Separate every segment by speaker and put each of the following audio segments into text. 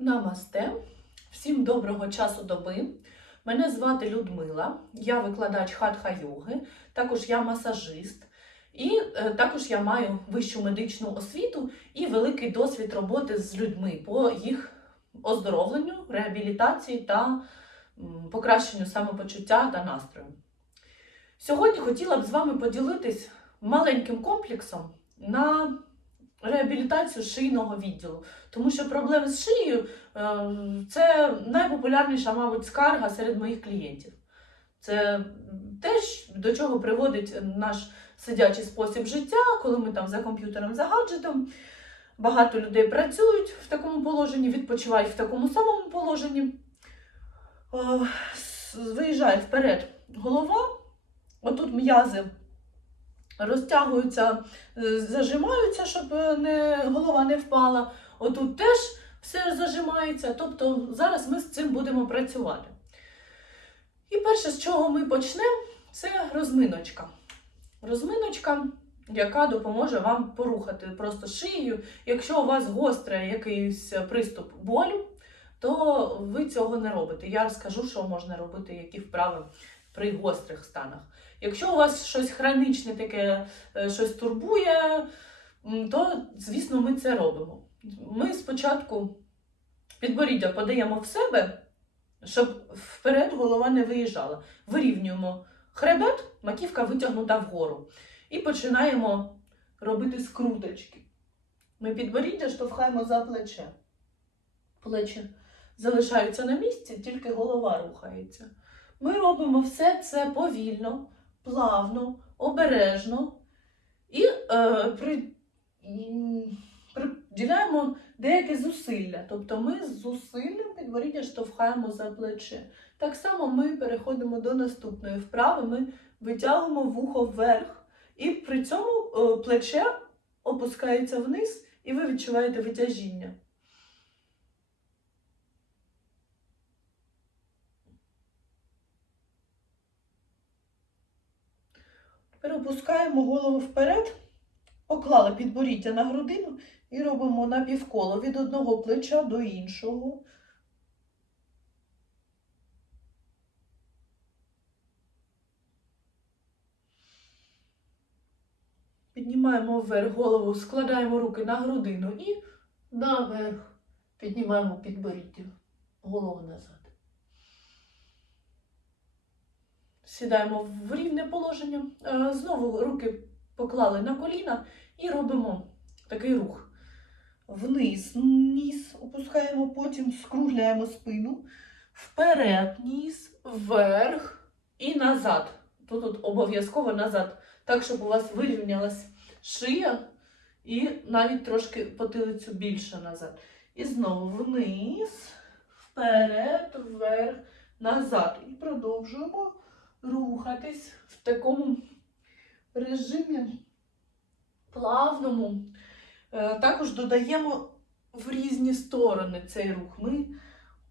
Speaker 1: Намасте. Всім доброго часу доби. Мене звати Людмила, я викладач хатха йоги, також я масажист, і е, також я маю вищу медичну освіту і великий досвід роботи з людьми по їх оздоровленню, реабілітації та покращенню самопочуття та настрою. Сьогодні хотіла б з вами поділитись маленьким комплексом на реабілітацію шийного відділу. Тому що проблеми з шиєю е, це найпопулярніша, мабуть, скарга серед моїх клієнтів. Це те, що- до чого приводить наш сидячий спосіб життя, коли ми там за комп'ютером, за гаджетом. Багато людей працюють в такому положенні, відпочивають в такому самому положенні. Е, Виїжджає вперед голова, отут м'язи розтягуються е, зажимаються, щоб не, голова не впала. Отут теж все зажимається. Тобто зараз ми з цим будемо працювати. І перше, з чого ми почнемо, це розминочка. Розминочка, яка допоможе вам порухати просто шиєю. Якщо у вас гострий якийсь приступ болю, то ви цього не робите. Я розкажу, що можна робити, які вправи при гострих станах. Якщо у вас щось хронічне таке, е, щось турбує, то, звісно, ми це робимо. Ми спочатку підборіддя подаємо в себе, щоб вперед голова не виїжджала. Вирівнюємо хребет, маківка витягнута вгору. І починаємо робити скруточки. Ми підборіддя штовхаємо за плече. Плечі залишаються на місці, тільки голова рухається. Ми робимо все це повільно, плавно, обережно і е, при, приділяємо деяке зусилля. Тобто ми з зусиллям підборіддя штовхаємо за плече. Так само ми переходимо до наступної вправи. Ми витягуємо вухо вверх, і при цьому е, плече опускається вниз, і ви відчуваєте витяжіння. Тепер опускаємо голову вперед, поклали підборіддя на грудину і робимо напівколо від одного плеча до іншого. Піднімаємо вверх голову, складаємо руки на грудину і наверх. Піднімаємо підборіддя, голову назад. Сідаємо в рівне положення. Е, Знову руки поклали на коліна і робимо такий рух. Вниз, ніс, опускаємо, потім скругляємо спину. Вперед, ніс, вверх і назад. Тут от обов'язково назад. Так, щоб у вас вирівнялась шия і навіть трошки потилицю більше назад. І знову вниз, вперед, вверх, назад. І продовжуємо рухатись в такому режимі плавному. Е, Також додаємо в різні сторони цей рух. Ми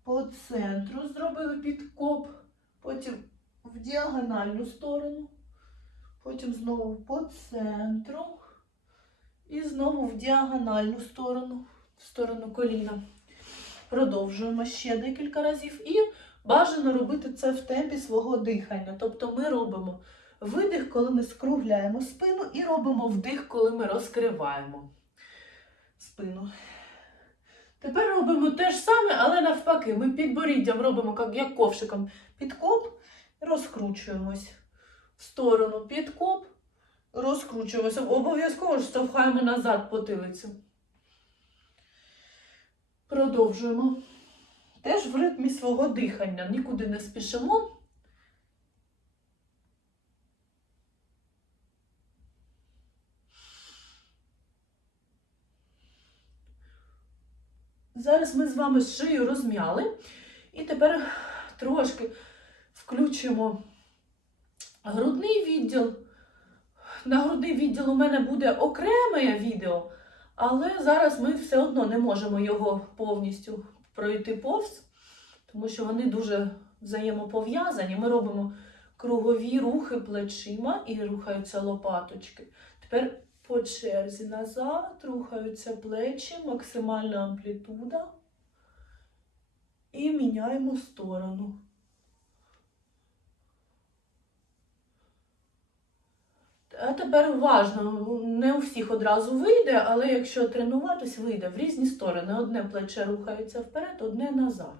Speaker 1: по центру зробили підкоп, потім в діагональну сторону, потім знову по центру і знову в діагональну сторону, в сторону коліна. Продовжуємо ще декілька разів і бажано робити це в темпі свого дихання. Тобто ми робимо видих, коли ми скругляємо спину, і робимо вдих, коли ми розкриваємо спину. Тепер робимо те ж саме, але навпаки, ми підборіддям робимо як, ковшиком підкоп, розкручуємось в сторону підкоп, розкручуємося. Обов'язково ж штовхаємо назад потилицю. Продовжуємо. Теж в ритмі свого дихання. Нікуди не спішимо. Зараз ми з вами шию розм'яли. І тепер трошки включимо грудний відділ. На грудний відділ у мене буде окреме відео, але зараз ми все одно не можемо його повністю пройти повз, тому що вони дуже взаємопов'язані. Ми робимо кругові рухи плечима і рухаються лопаточки. Тепер по черзі назад рухаються плечі, максимальна амплітуда. І міняємо сторону. Тепер уважно, не у всіх одразу вийде, але якщо тренуватись, вийде в різні сторони. Одне плече рухається вперед, одне назад.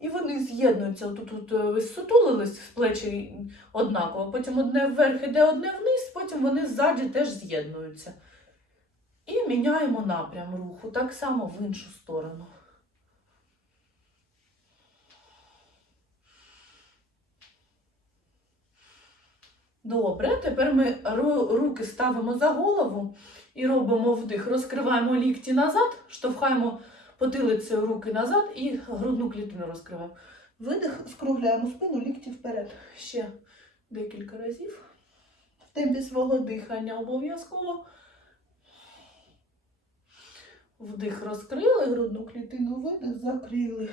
Speaker 1: І вони з'єднуються. Тут, тут ви сутулились в плечі однаково, потім одне вверх іде, одне вниз, потім вони ззаді теж з'єднуються. І міняємо напрям руху, так само в іншу сторону. Добре, тепер ми руки ставимо за голову і робимо вдих. Розкриваємо лікті назад, штовхаємо потилицею руки назад і грудну клітину розкриваємо. Видих, скругляємо спину, лікті вперед. Ще декілька разів. В темпі свого дихання обов'язково. Вдих розкрили, грудну клітину видих, закрили.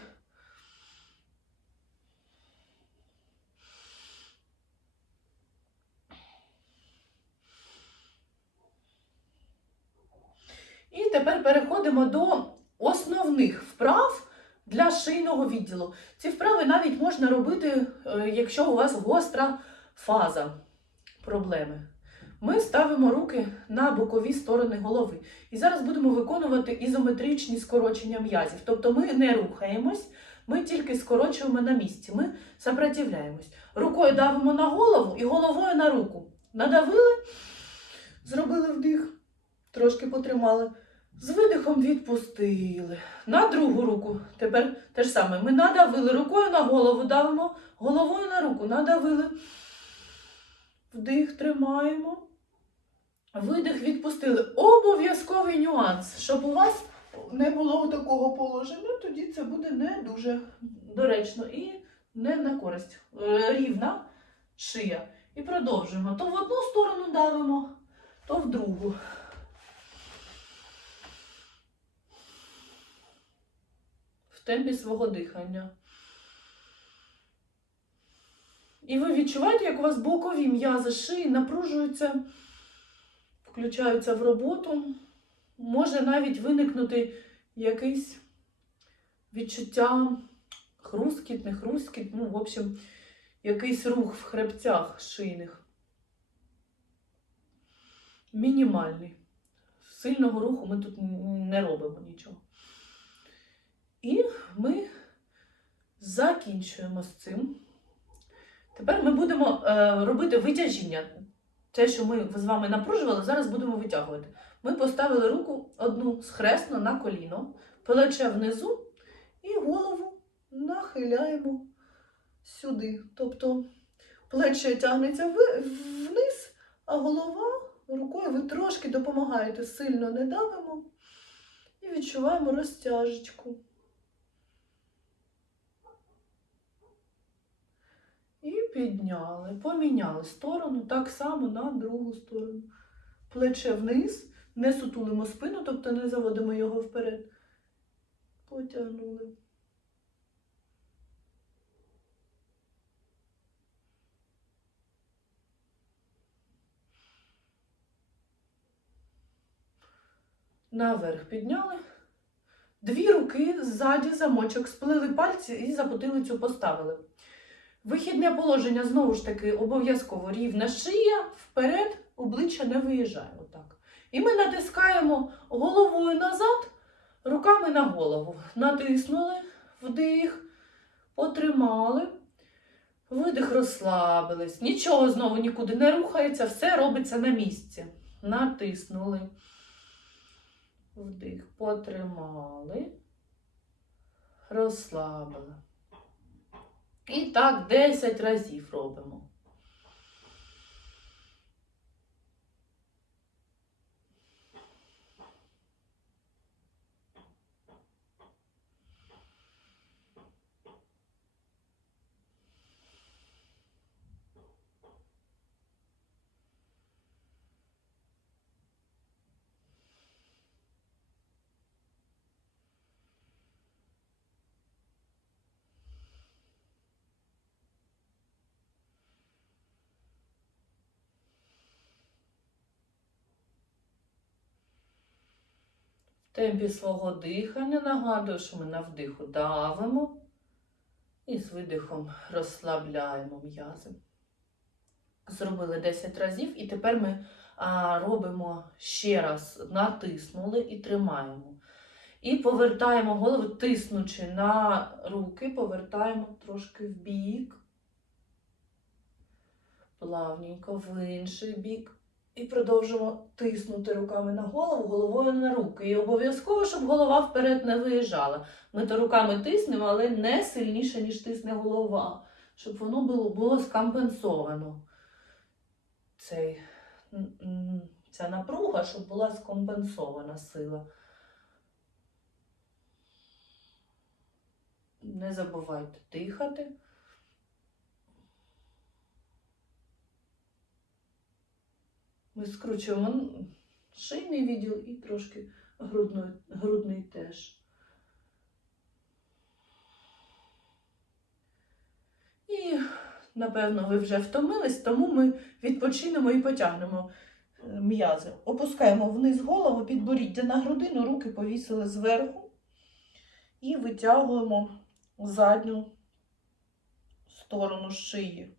Speaker 1: І тепер переходимо до основних вправ для шийного відділу. Ці вправи навіть можна робити, е, якщо у вас гостра фаза проблеми. Ми ставимо руки на бокові сторони голови. І зараз будемо виконувати ізометричні скорочення м'язів. Тобто ми не рухаємось, ми тільки скорочуємо на місці. Ми сопротивляємось. Рукою давимо на голову і головою на руку. Надавили, зробили вдих, трошки потримали. З видихом відпустили. На другу руку. Тепер те ж саме. Ми надавили рукою на голову, давимо, головою на руку, надавили. Вдих тримаємо. Видих відпустили. Обов'язковий нюанс, щоб у вас не було такого положення, тоді це буде не дуже доречно і не на користь. Е, Рівна шия. І продовжуємо. То в одну сторону давимо, то в другу. В темпі свого дихання. І ви відчуваєте, як у вас бокові м'язи шиї напружуються, включаються в роботу. Може навіть виникнути якесь відчуття хрускіт, не хрускіт, ну, в общем, якийсь рух в хребцях шийних. Мінімальний. Сильного руху ми тут не робимо нічого. І ми закінчуємо з цим. Тепер ми будемо е, робити витяжіння. Те, що ми з вами напружували, зараз будемо витягувати. Ми поставили руку одну схресно на коліно, плече внизу і голову нахиляємо сюди. Тобто плече тягнеться вниз, а голова рукою ви трошки допомагаєте, сильно не давимо і відчуваємо розтяжечку. І підняли, поміняли сторону, так само на другу сторону. Плече вниз, не сутулимо спину, тобто не заводимо його вперед. Потягнули. Наверх підняли. Дві руки ззаді замочок, сплили пальці і за потилицю поставили. Вихідне положення знову ж таки обов'язково рівна шия, вперед, обличчя не виїжджає. Отак. І ми натискаємо головою назад, руками на голову. Натиснули, вдих, потримали, видих, розслабились. Нічого знову нікуди не рухається, все робиться на місці. Натиснули. Вдих, потримали, розслабили. І так 10 разів робимо. Темпі свого дихання нагадую, що ми на вдиху давимо, І з видихом розслабляємо м'язи. Зробили 10 разів, і тепер ми робимо ще раз, натиснули і тримаємо. І повертаємо голову, тиснучи на руки, повертаємо трошки в бік. Плавненько в інший бік. І продовжуємо тиснути руками на голову, головою на руки. І обов'язково, щоб голова вперед не виїжджала. Ми то руками тиснемо, але не сильніше, ніж тисне голова, щоб воно було, було скомпенсовано. Цей, ця напруга, щоб була скомпенсована сила. Не забувайте дихати. Ми скручуємо шийний відділ і трошки грудний, грудний теж. І, напевно, ви вже втомились, тому ми відпочинемо і потягнемо е, м'язи. Опускаємо вниз голову, підборіддя на грудину, руки повісили зверху і витягуємо задню сторону шиї.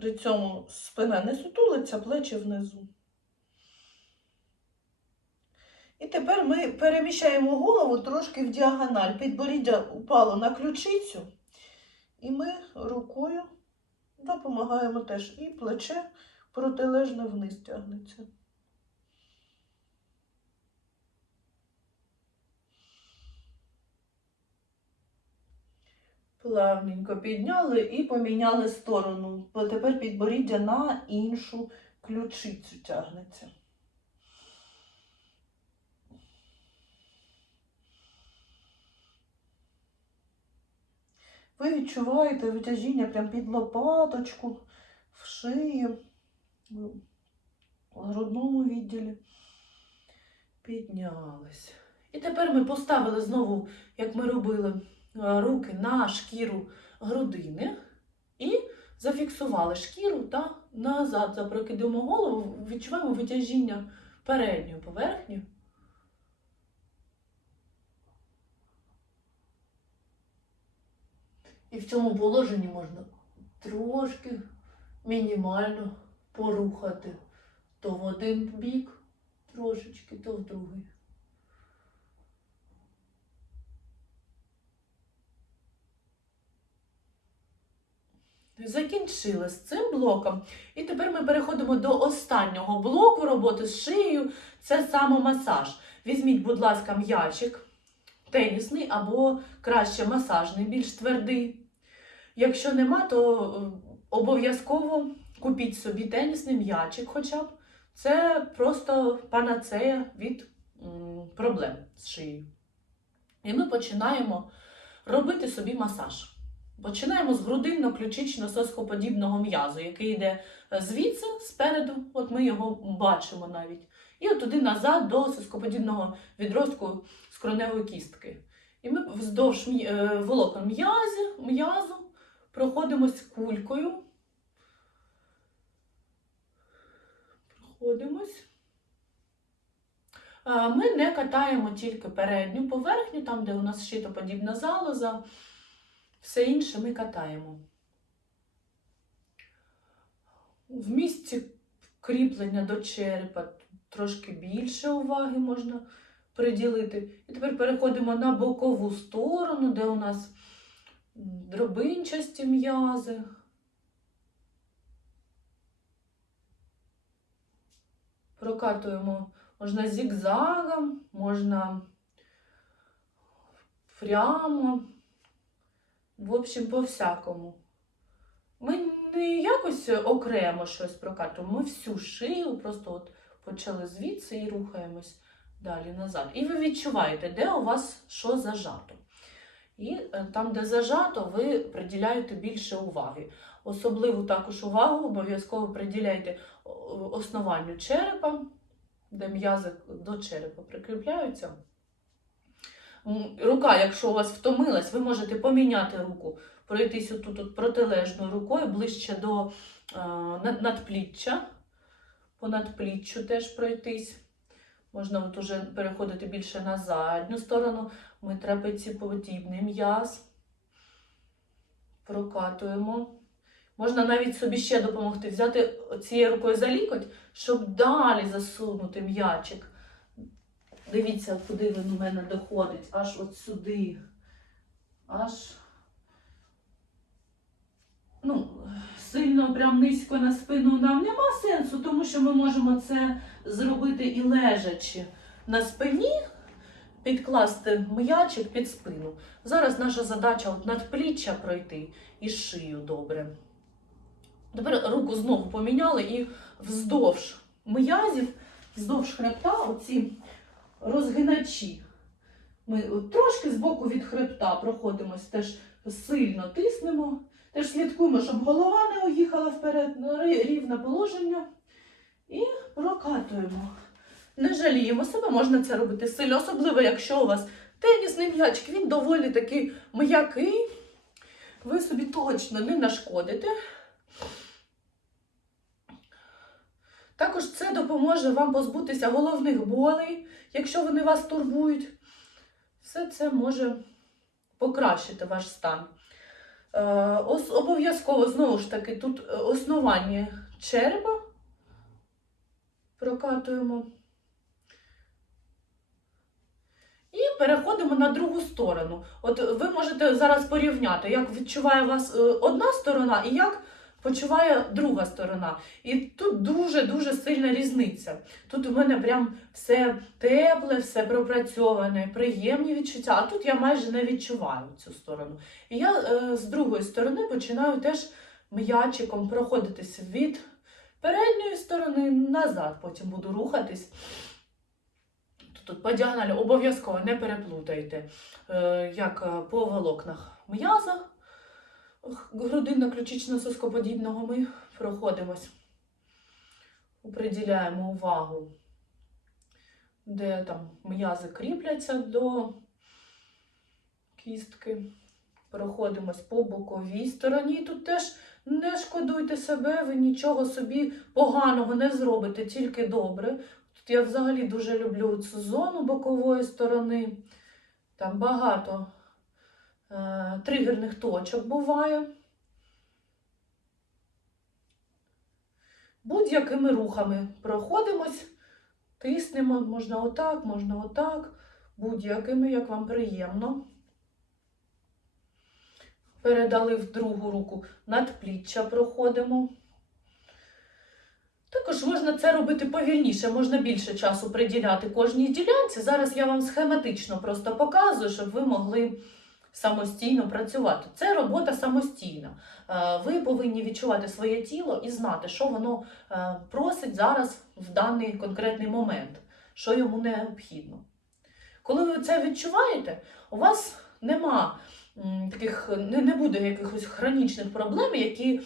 Speaker 1: При цьому спина не сутулиться, плечі внизу. І тепер ми переміщаємо голову трошки в діагональ. Підборіддя упало на ключицю, і ми рукою допомагаємо теж. І плече протилежно вниз тягнеться. Плавненько підняли і поміняли сторону. Бо тепер підборіддя на іншу ключицю тягнеться. Ви відчуваєте витяжіння прямо під лопаточку, в шиї, в грудному відділі. Піднялись. І тепер ми поставили знову, як ми робили, руки на шкіру грудини і зафіксували шкіру та назад запрокидуємо голову, відчуваємо витяжіння передньої поверхні. І в цьому положенні можна трошки мінімально порухати то в один бік трошечки, то в другий. Закінчили з цим блоком. І тепер ми переходимо до останнього блоку роботи з шиєю. Це самомасаж. Візьміть, будь ласка, м'ячик тенісний або краще масажний, більш твердий. Якщо нема, то е, обов'язково купіть собі тенісний м'ячик хоча б. Це просто панацея від проблем з шиєю. І ми починаємо робити собі масаж. Починаємо з грудинно-ключично-соскоподібного м'язу, який йде е, звідси, спереду, от ми його бачимо навіть. І от туди назад до соскоподібного відростку скроневої кістки. І ми вздовж е, волокон м'язу проходимось кулькою. Проходимось. Е, Ми не катаємо тільки передню поверхню, там, де у нас щитоподібна залоза. Все інше ми катаємо. В місці кріплення до черепа трошки більше уваги можна приділити. І тепер переходимо на бокову сторону, де у нас дробинчасті м'язи. Прокатуємо можна зігзагом, можна прямо. Общем, по-всякому. Ми не якось окремо щось прокатуємо, ми всю шию просто от почали звідси і рухаємось далі назад. І ви відчуваєте, де у вас що зажато. І е, там, де зажато, ви приділяєте більше уваги. Особливу також увагу обов'язково приділяйте основанню черепа, де м'язи до черепа прикріпляються. Рука, якщо у вас втомилась, ви можете поміняти руку, пройтись отут от протилежною рукою ближче до е, надпліччя, по надпліччю теж пройтись. Можна от уже переходити більше на задню сторону, ми трапеціподібний м'яз. прокатуємо. Можна навіть собі ще допомогти, взяти цією рукою за лікоть, щоб далі засунути м'ячик. Дивіться, куди він у мене доходить, аж от сюди. Аж ну, сильно прям низько на спину нам нема сенсу, тому що ми можемо це зробити і лежачи на спині, підкласти м'ячик під спину. Зараз наша задача от надпліччя пройти і шию добре. Тепер руку знову поміняли і вздовж м'язів, вздовж хребта, оці розгиначі. Ми от трошки збоку від хребта проходимось, теж сильно тиснемо. Теж слідкуємо, щоб голова не уїхала вперед, на рівне положення. І прокатуємо. Не жаліємо себе, можна це робити сильно, особливо, якщо у вас тенісний м'ячик, він доволі такий м'який. Ви собі точно не нашкодите. Також це допоможе вам позбутися головних болей, якщо вони вас турбують. Все це може покращити ваш стан. Е, Обов'язково, знову ж таки, тут е, основання черепа прокатуємо. І переходимо на другу сторону. От ви можете зараз порівняти, як відчуває вас е, одна сторона і як почуває друга сторона. І тут дуже-дуже сильна різниця. Тут у мене прям все тепле, все пропрацьоване, приємні відчуття, а тут я майже не відчуваю цю сторону. І я е, з другої сторони починаю теж м'ячиком проходитись від передньої сторони назад, потім буду рухатись. Тут, по діагоналі обов'язково не переплутайте, е, як е, по волокнах м'яза грудинно-ключично-соскоподібного ми проходимось. Приділяємо увагу, де там м'язи кріпляться до кістки. Проходимось по боковій стороні. Тут теж не шкодуйте себе, ви нічого собі поганого не зробите, тільки добре. Тут я взагалі дуже люблю цю зону бокової сторони. Там багато тригерних точок буває. Будь-якими рухами проходимось, тиснемо, можна отак, можна отак, будь-якими, як вам приємно. Передали в другу руку надпліччя проходимо. Також можна це робити повільніше, можна більше часу приділяти кожній ділянці. Зараз я вам схематично просто показую, щоб ви могли самостійно працювати. Це робота самостійна. Е, Ви повинні відчувати своє тіло і знати, що воно е, просить зараз в даний конкретний момент, що йому необхідно. Коли ви це відчуваєте, у вас нема таких, не, буде якихось хронічних проблем, які е,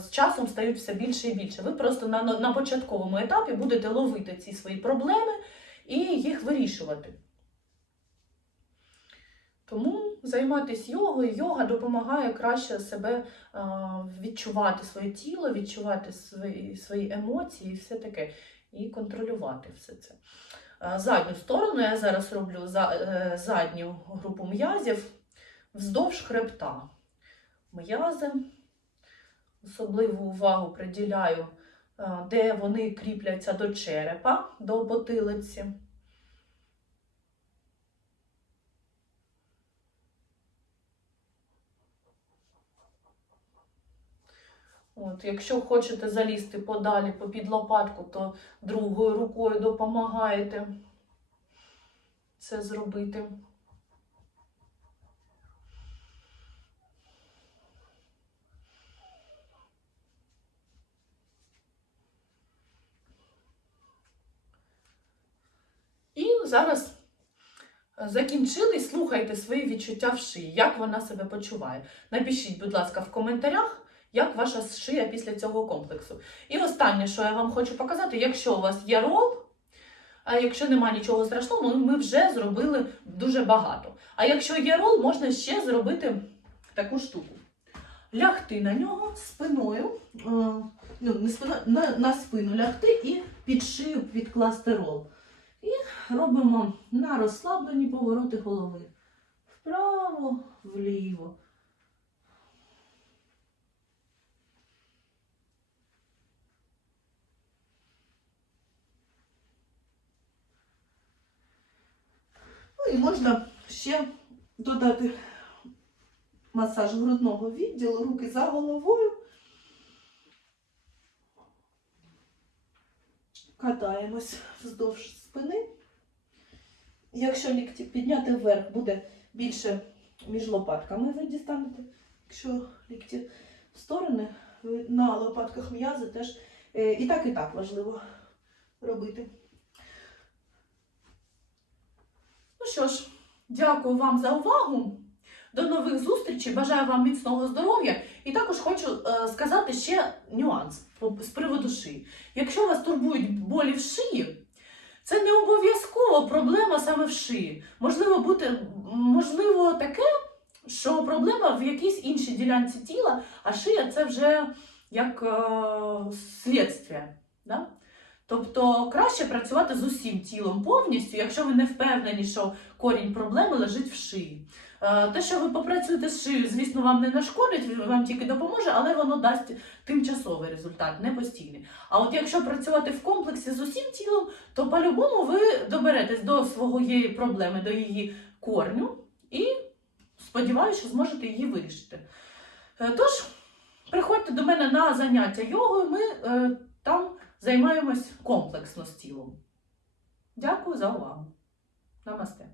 Speaker 1: з часом стають все більше і більше. Ви просто на, на початковому етапі будете ловити ці свої проблеми і їх вирішувати. Тому займатися йогою, йога допомагає краще себе відчувати своє тіло, відчувати свої, свої емоції і все таке, і контролювати все це. Задню сторону я зараз роблю е, задню групу м'язів вздовж хребта. М'язи. Особливу увагу приділяю, де вони кріпляться до черепа, до потилиці. От, якщо хочете залізти подалі попід лопатку, то другою рукою допомагаєте це зробити. І зараз закінчили, слухайте свої відчуття в шиї, як вона себе почуває. Напишіть, будь ласка, в коментарях, як ваша шия після цього комплексу. І останнє, що я вам хочу показати, якщо у вас є рол, а якщо немає нічого страшного, ми вже зробили дуже багато. А якщо є рол, можна ще зробити таку штуку. Лягти на нього спиною, е, ну, не спиною, на, на спину лягти і під шию підкласти рол. І робимо на розслаблені повороти голови. Вправо, вліво, і можна ще додати масаж грудного відділу, руки за головою. Катаємось вздовж спини. Якщо лікті підняти вверх, буде більше між лопатками ви дістанете. Якщо лікті в сторони, на лопатках м'язи теж е, і так, і так важливо робити. Ну що ж, дякую вам за увагу. До нових зустрічей. Бажаю вам міцного здоров'я. І також хочу е, сказати ще нюанс з приводу шиї. Якщо вас турбують болі в шиї, це не обов'язково проблема саме в шиї. Можливо, бути, можливо таке, що проблема в якійсь іншій ділянці тіла, а шия це вже як е, слідствие. Да? Тобто краще працювати з усім тілом повністю, якщо ви не впевнені, що корінь проблеми лежить в шиї. Е, Те, що ви попрацюєте з шиєю, звісно, вам не нашкодить, вам тільки допоможе, але воно дасть тимчасовий результат, не постійний. А от якщо працювати в комплексі з усім тілом, то по-любому ви доберетесь до своєї проблеми, до її корню і сподіваюся, що зможете її вирішити. Е, Тож, приходьте до мене на заняття йогою, ми е, там займаємось комплексно з тілом. Дякую за увагу. Намасте.